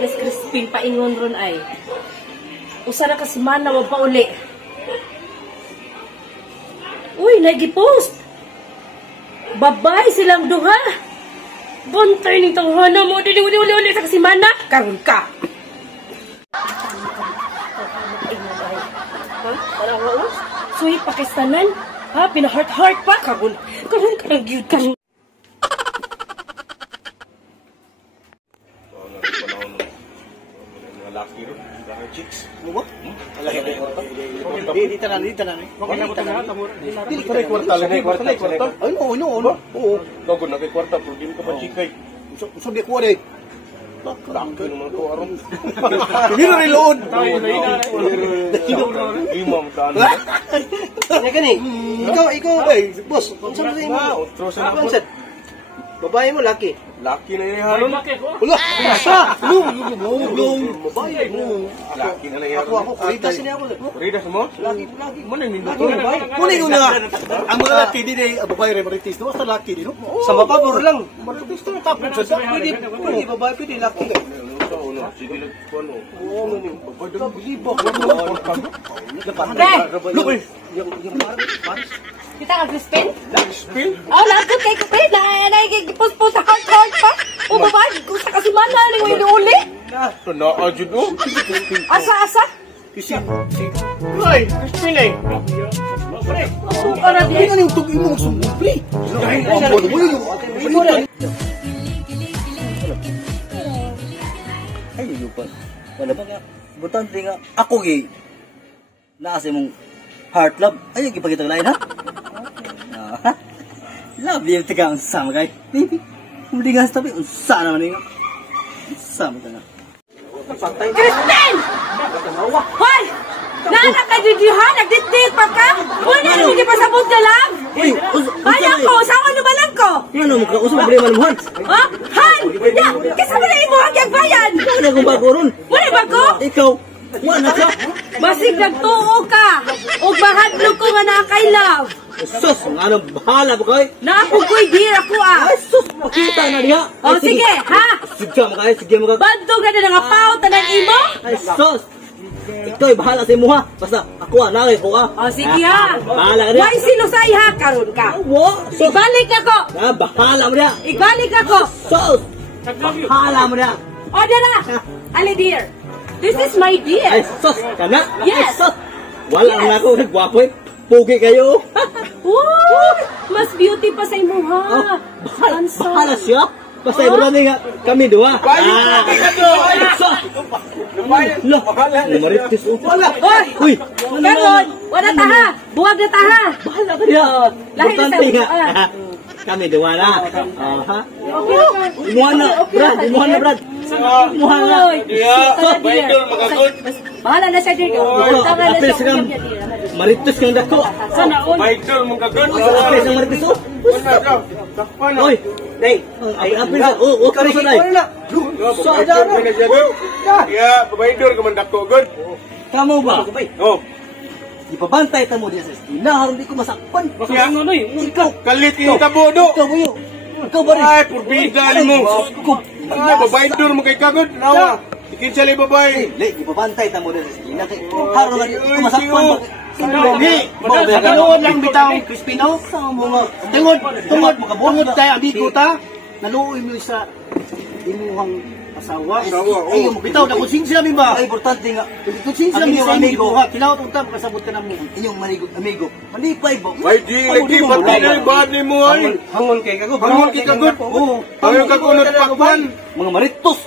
Miss Crispin paingon ron ay. Usa ra ka semana wa pa uli. Uy, nagi-post. Babay silang duha. Bontay ning tawhana mo dili uli sa kasimana. Karon ka. Suy Pakistanan. Ha, pina-heart pa karon. Karon ka nang gyud kan. Laki ro, mga chicks. Mo? Alay ko kwarta. Di tanan. Dili ko Kwarta lang, kwarta. Ay no. Oo. Dogon na kay kwarta, pero di ka pa chikay. Uso di ko rin. Rangke naman ko aron. Hindi na reload. Imam ka ano. Kanya gani. Ikaw bay, boss. Unsa na mo? Ako set. Babae mo laki. Laki na yan halon. Ulo. Sa. Long. Babae mo. Laki na yan. Ako kuritas ni ako. Kuritas mo? Lagi. Mo nang nindot. Kunin ko na. Ang mga laki din ay babae remaritis. No, sa laki din, no? Sa mapabor lang. Maritis to tapos sa pwede babae pwede laki. Sige lang kuno. Oo, ngani. Babae bilibok. Look. Yung Paris. Kita ka Crispin? Crispin? Oh, lagot kay Crispin. Nagigipos-pos sa heart pa. O babay, kung sa kasimana ni uli. Na ajud o. Asa? Si Ay, Crispin eh. Suka na di. ano yung tugin mo sumupli? Ay, yupan. Wala pa nga. Butante nga. Ako gi. Naasa mong heart love. Ay, ipakita ko lain ha? Okay. Love you. Teka, unsama kahit. Hindi nga sabi. Unsa naman nga. Unsama ka nga. Crispin! Hoy! Naanak ka didihan? Nagdit-dit pa ka? Wala na hindi pasabot ka lang? Uy! Kaya ko! Saan ano ba lang ko? Ano mo ka? Usa problema mo, Han? Ha? Han! Ya! Kasama na imo hagyang bayan! Ano kung bago ron? Wala ba ko? Ikaw! Wala ka! Basig nagtuo ka! O bahadlo ko nga na kay love! Sus! Ano? Bahala ba kayo? Naapog ko'y dear ako ah! Ay, sus! Pakita na niya! O sige, ha? Sige mo kayo! Sige mo kayo! Bandog na nga pao tanan imo? Ay, sus! Ikaw, bahala sa imo ha! Basta ako nakay ko ha! O sige ha! Bahala ka niya! Why sinusay ha? Karon ka! Wo! Sus! Ibalik ako! Bahala mo niya! Ibalik ako! Sus! Bahala mo niya! O dala! Ali dear! This is my dear! Ay, sus! Kana! Yes! Ay, sus! Wala na ako! Nagwapo eh! Pugi kayo! Woo! Mas beauty pa sa imo ha! Bahala siya! Basta ibrani nga kami dua! Loh! Maritis o! Hoy! Uy! Karon! Wala taha! Buwag na taha! Bahala ka niya! Lahi na Butante sa- nga! Kami dua na! Ha? Imuhan na! Brad! Imuhan na Brad! Imuhan na! Hoy! Baidol magagod. Bahala na siya dear! Tama na apis siya! ka! Maritis kang dako! Sana all! Baidol magagod. Apis ang maritis o! Sakpan Oy! Nay! Ay, apis ka! O! O! Karo sa nay! Ya, baidol ka man dako god. Kamu ba? Oh, Ipabantay ta mo diya sa esquina, haron di ko masakpan. kaya ano eh. Ikaw! Kalit yung tabodo. Ikaw ba yun? Ikaw ba rin? Ay, purbida mo. Ay, babaidol mo kay kagod. Nawa. Ikin sila babae. Le, ipabantay ta mo diya sa esquina. Haron na di ko masakpan. Hindi. Tinuod lang bitaw Crispino. Tungod kay amigo ta. Naluoy mo sa imuhang asawa. Ay, yung bitaw na kung sila mi ba? Ay, importante nga. Kung sila mi sa amigo ha, kinautot ta makasabot ka na mo. Inyong amigo. Malipay ba? Ay, di lagi pati na yung bahad ni mo ay. Hangon kay kagod. Hangon kay kagod. Oo. Hangon ka kunot pakwan. Mga maritos.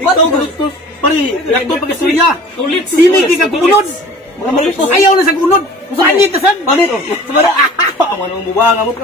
Ikaw gusto pari, lakto pag-istorya. Sili kay kagunod. Mga maritos ayaw na sa gunod. Usa anyit ta sad. Banit. Sabada. Ang ano mo ba nga mo?